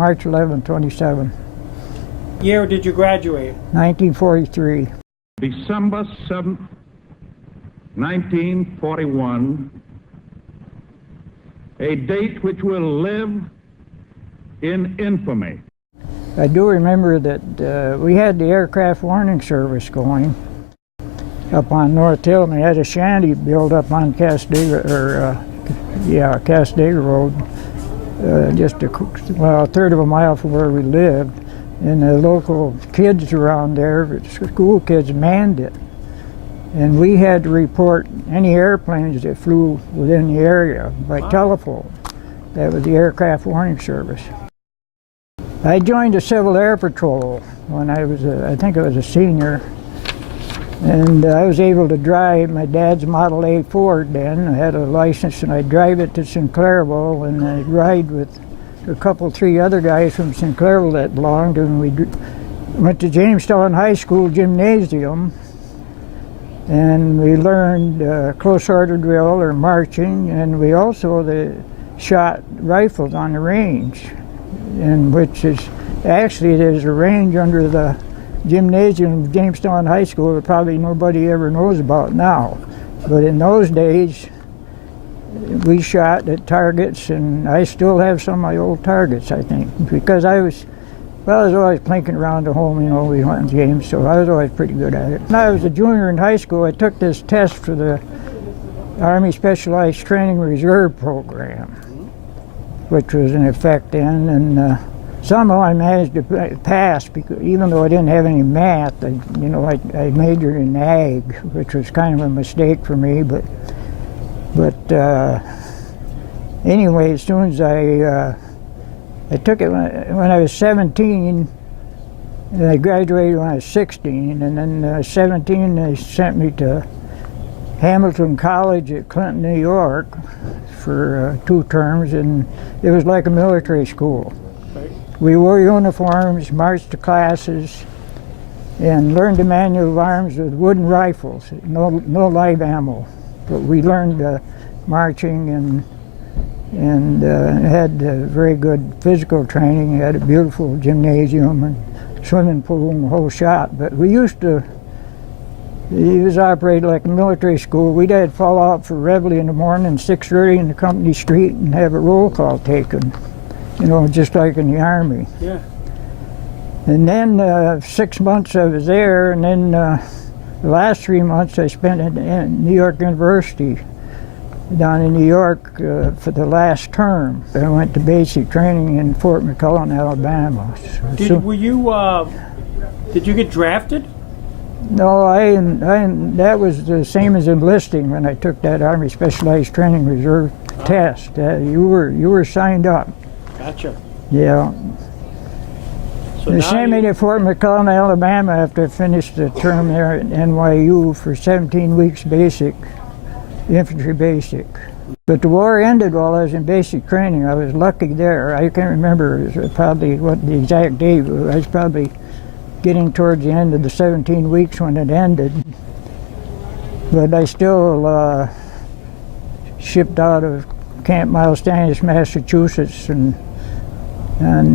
March 11, 27. Year did you graduate? 1943. December 7th, 1941, a date which will live in infamy. I do remember that we had the aircraft warning service going up on North Hill, and we had a shanty built up on Castiga Road, just a third of a mile from where we lived. And the local kids around there, school kids, manned it. And we had to report any airplanes that flew within the area by telephone. That was the aircraft warning service. I joined the Civil Air Patrol when I was, I think I was a senior. And I was able to drive my dad's Model A Ford then. I had a license, and I'd drive it to Sinclairville, and I'd ride with three other guys from Sinclairville that belonged, and we went to Jamestown High School gymnasium, and we learned close order drill or marching, and we also shot rifles on the range, and which is actually there's a range under the gymnasium of Jamestown High School that probably nobody ever knows about now, but in those days we shot at targets, and I still have some of my old targets, I think, because I was always plinking around the home, we hunting games, so I was always pretty good at it. When I was a junior in high school, I took this test for the Army Specialized Training Reserve Program, which was in effect then, and somehow I managed to pass, because even though I didn't have any math, I majored in ag, which was kind of a mistake for me, but anyway, as soon as I took it when I was 17, and I graduated when I was 16, and then 17 they sent me to Hamilton College at Clinton, New York for 2 terms, and it was like a military school. Right. We wore uniforms, marched to classes, and learned the manual of arms with wooden rifles, no live ammo. But we learned marching and had very good physical training. Had a beautiful gymnasium and swimming pool and the whole shot. But we used to, it was operated like a military school. We'd had fall out for reveille in the morning, 6:30 in the company street, and have a roll call taken, just like in the Army. Yeah. And then 6 months I was there, and then the last 3 months I spent at New York University down in New York for the last term. I went to basic training in Fort McClellan, Alabama. Did you get drafted? No, that was the same as enlisting when I took that Army Specialized Training Reserve test. You were signed up. Gotcha. Yeah. So they sent me to Fort McClellan, Alabama after I finished the term there at NYU for 17 weeks basic, infantry basic. But the war ended while I was in basic training. I was lucky there. I can't remember probably what the exact date was. I was probably getting towards the end of the 17 weeks when it ended. But I still shipped out of Camp Miles Stannis, Massachusetts, and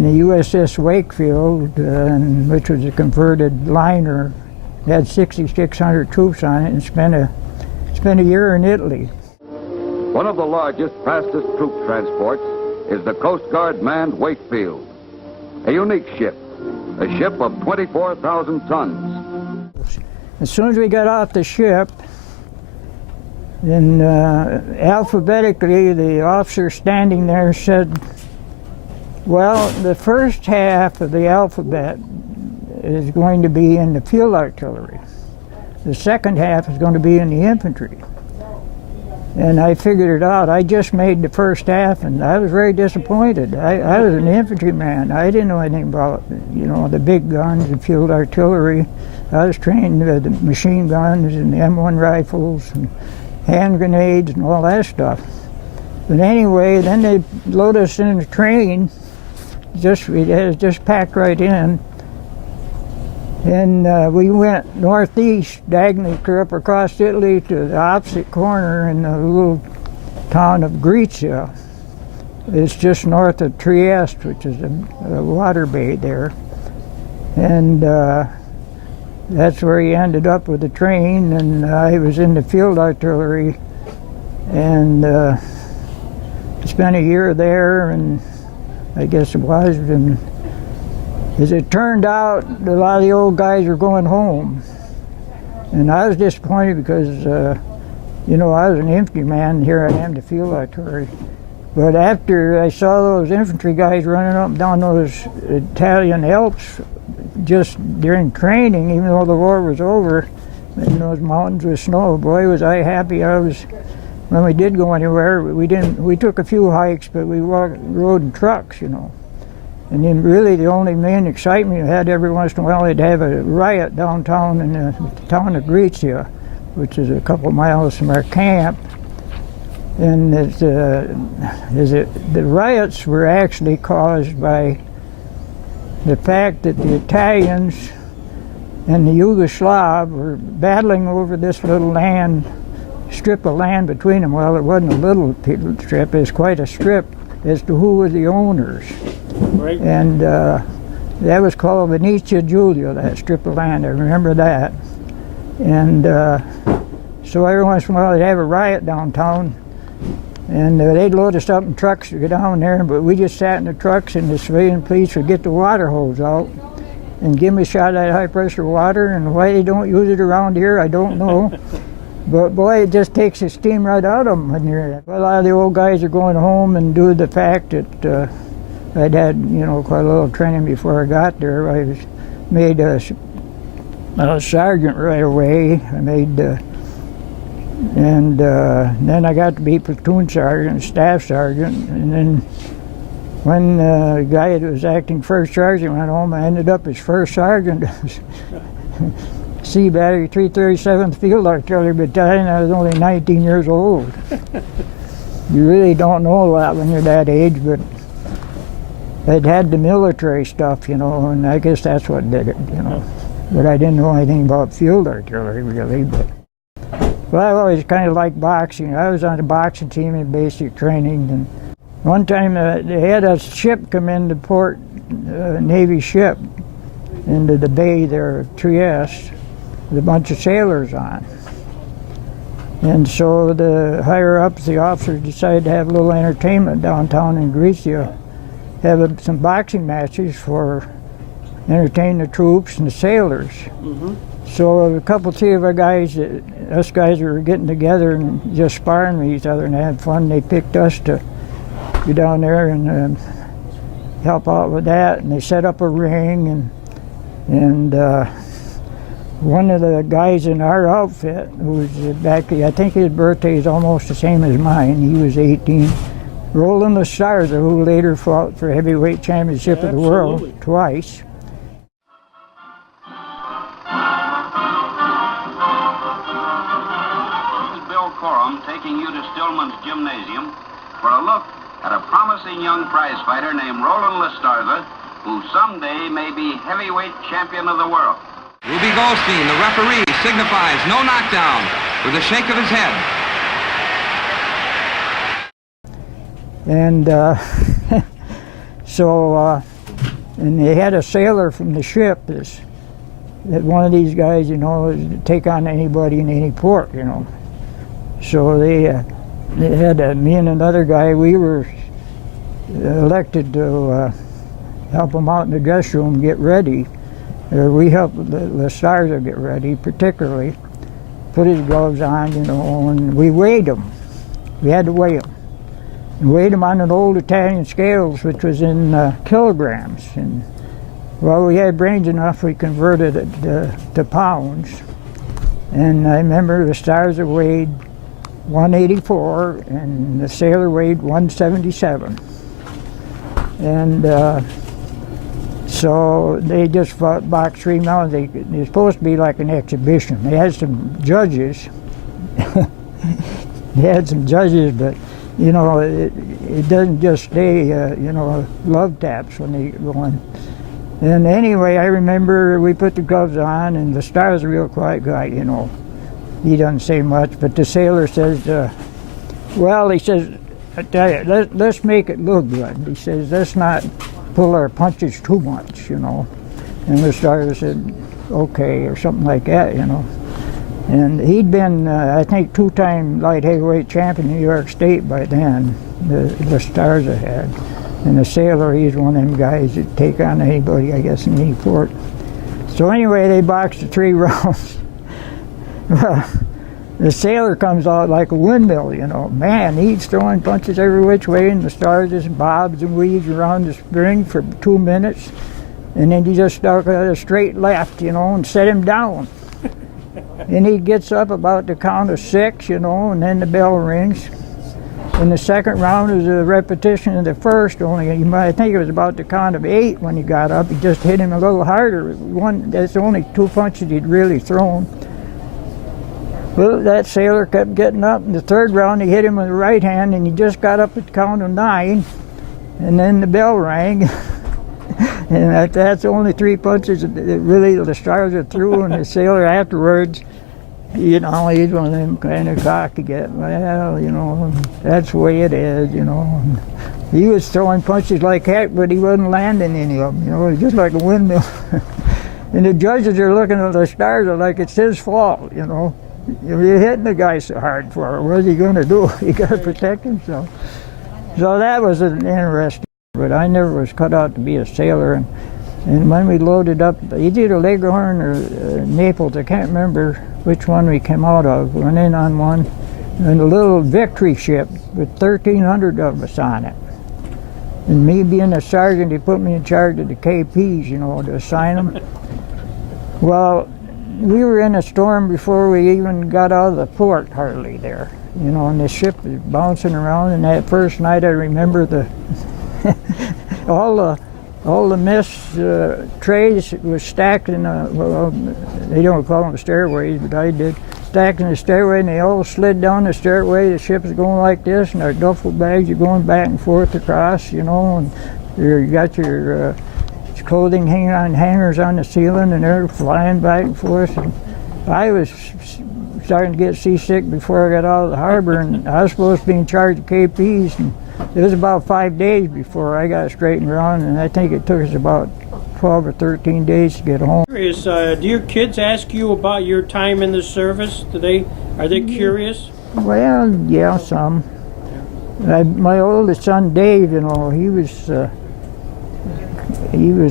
the USS Wakefield, which was a converted liner, had 6,600 troops on it, and spent a year in Italy. One of the largest, fastest troop transports is the Coast Guard manned Wakefield, a unique ship, a ship of 24,000 tons. As soon as we got off the ship, then alphabetically the officer standing there said, well, the first half of the alphabet is going to be in the field artillery. The second half is going to be in the infantry. And I figured it out. I just made the first half, and I was very disappointed. I was an infantryman. I didn't know anything about, the big guns and field artillery. I was trained with the machine guns and the M1 rifles and hand grenades and all that stuff. But anyway, then they loaded us in a train. We had just packed right in, and we went northeast, diagonally clear up across Italy to the opposite corner in the little town of Grizia. It's just north of Trieste, which is a water bay there. And that's where he ended up with the train, and I was in the field artillery, and spent a year there, and I guess it was, and as it turned out, a lot of the old guys were going home. And I was disappointed because, you know, I was an infantryman, and here I am, the field artillery. But after I saw those infantry guys running up and down those Italian Alps just during training, even though the war was over, in those mountains with snow, boy, was I happy. I was, when we did go anywhere, we took a few hikes, but we rode in trucks, you know. And then really the only main excitement you had every once in a while, they'd have a riot downtown in the town of Grizia, which is a couple miles from our camp. And the riots were actually caused by the fact that the Italians and the Yugoslav were battling over this little strip of land between them. Well, it wasn't a little strip, it was quite a strip as to who were the owners. Right. And that was called Venetia Giulia, that strip of land. I remember that. And so every once in a while they'd have a riot downtown, and they'd load us up in trucks to go down there, but we just sat in the trucks, and the civilian police would get the water hose out and give me a shot of that high pressure water. And why they don't use it around here, I don't know. But boy, it just takes the steam right out of them when you're. A lot of the old guys are going home, and due to the fact that I'd had, you know, quite a little training before I got there, I was made a sergeant right away. I made, and then I got to be platoon sergeant, staff sergeant, and then when the guy that was acting first sergeant went home, I ended up as first sergeant. C Battery 337th Field Artillery Battalion. I was only 19 years old. You really don't know a lot when you're that age, but I'd had the military stuff, you know, and I guess that's what did it, you know. But I didn't know anything about field artillery, really. But well, I always kind of liked boxing. I was on the boxing team in basic training, and one time they had a ship come into port, a Navy ship, into the bay there of Trieste, with a bunch of sailors on. And so the higher-ups, the officers, decided to have a little entertainment downtown in Grizia, have some boxing matches for entertain the troops and the sailors. Mm-hmm. So a couple, three of our guys, us guys were getting together and just sparring with each other and had fun. They picked us to go down there and help out with that, and they set up a ring, and one of the guys in our outfit, who was back, I think his birthday is almost the same as mine, he was 18, Roland Lestarza, who later fought for heavyweight championship of the world twice. This is Bill Corum taking you to Stillman's Gymnasium for a look at a promising young prize fighter named Roland Lestarza, who someday may be heavyweight champion of the world. Ruby Goldstein, the referee, signifies no knockdown with a shake of his head. And and they had a sailor from the ship that one of these guys, you know, is to take on anybody in any port, you know. So they had me and another guy, we were elected to help him out in the dress room, get ready. We helped the Stars get ready, particularly. Put his gloves on, you know, and we weighed him. We had to weigh him. And weighed him on an old Italian scales, which was in kilograms. And well, we had brains enough, we converted it to pounds. And I remember the Stars weighed 184, and the sailor weighed 177. And so they just fought box 3 rounds. They're supposed to be like an exhibition. They had some judges. They had some judges, but you know, it doesn't just stay, you know, love taps when they go in. And anyway, I remember we put the gloves on, and the Star's a real quiet guy, you know. He doesn't say much, but the sailor says, well, he says, I tell you, let's make it look good. He says, let's not pull our punches too much, you know. And the starter said, okay, or something like that, you know. And he'd been, I think, 2-time light heavyweight champion in New York State by then, the Starza had. And the Sailor, he's one of them guys that take on anybody, I guess, in any port. So anyway, they boxed the 3 rounds. Well, the Sailor comes out like a windmill, you know. Man, he's throwing punches every which way, and the Star just bobs and weaves around the ring for 2 minutes. And then he just stuck out a straight left, you know, and set him down. And he gets up about the count of 6, you know, and then the bell rings. And the second round is a repetition of the first, only I think it was about the count of 8 when he got up. He just hit him a little harder. That's only 2 punches he'd really thrown. Well, that Sailor kept getting up. In the third round, he hit him with the right hand, and he just got up at the count of 9. And then the bell rang. And that's only 3 punches that really the Stars are through. And the Sailor afterwards, you know, he's one of them kind of cocky get. Well, you know, that's the way it is, you know. And he was throwing punches like heck, but he wasn't landing any of them, you know. He's just like a windmill. And the judges are looking at the Stars like it's his fault, you know. You're hitting the guy so hard for it. What's he going to do? He got to protect himself. So that was an interesting. But I never was cut out to be a sailor. And when we loaded up, either Leghorn or Naples, I can't remember which one we came out of. We went in on one, and a little Victory ship with 1,300 of us on it. And me being a sergeant, he put me in charge of the KPs, you know, to assign them. Well, we were in a storm before we even got out of the port, hardly there. You know, and the ship was bouncing around, and that first night I remember the all the mess trays was stacked in well, they don't call them stairways, but I did, stacked in the stairway, and they all slid down the stairway. The ship is going like this, and our duffel bags are going back and forth across, you know, and you got your clothing hanging on hangers on the ceiling, and they're flying back and forth. And I was starting to get seasick before I got out of the harbor, and I was supposed to be in charge of KPs, and it was about 5 days before I got straightened around, and I think it took us about 12 or 13 days to get home. Do your kids ask you about your time in the service? Are they curious? Well, yeah, some. My oldest son, Dave, you know, he was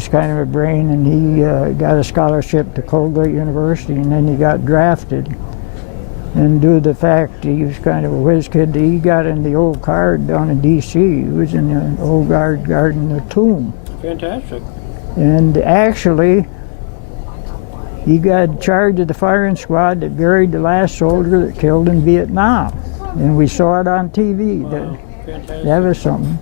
kind of a brain, and he got a scholarship to Colgate University, and then he got drafted. And due to the fact he was kind of a whiz kid, he got in the old guard down in D.C. He was in the old guard in the tomb. Fantastic. And actually, he got charged of the firing squad that buried the last soldier that killed in Vietnam. And we saw it on TV. Wow. Fantastic. That was something.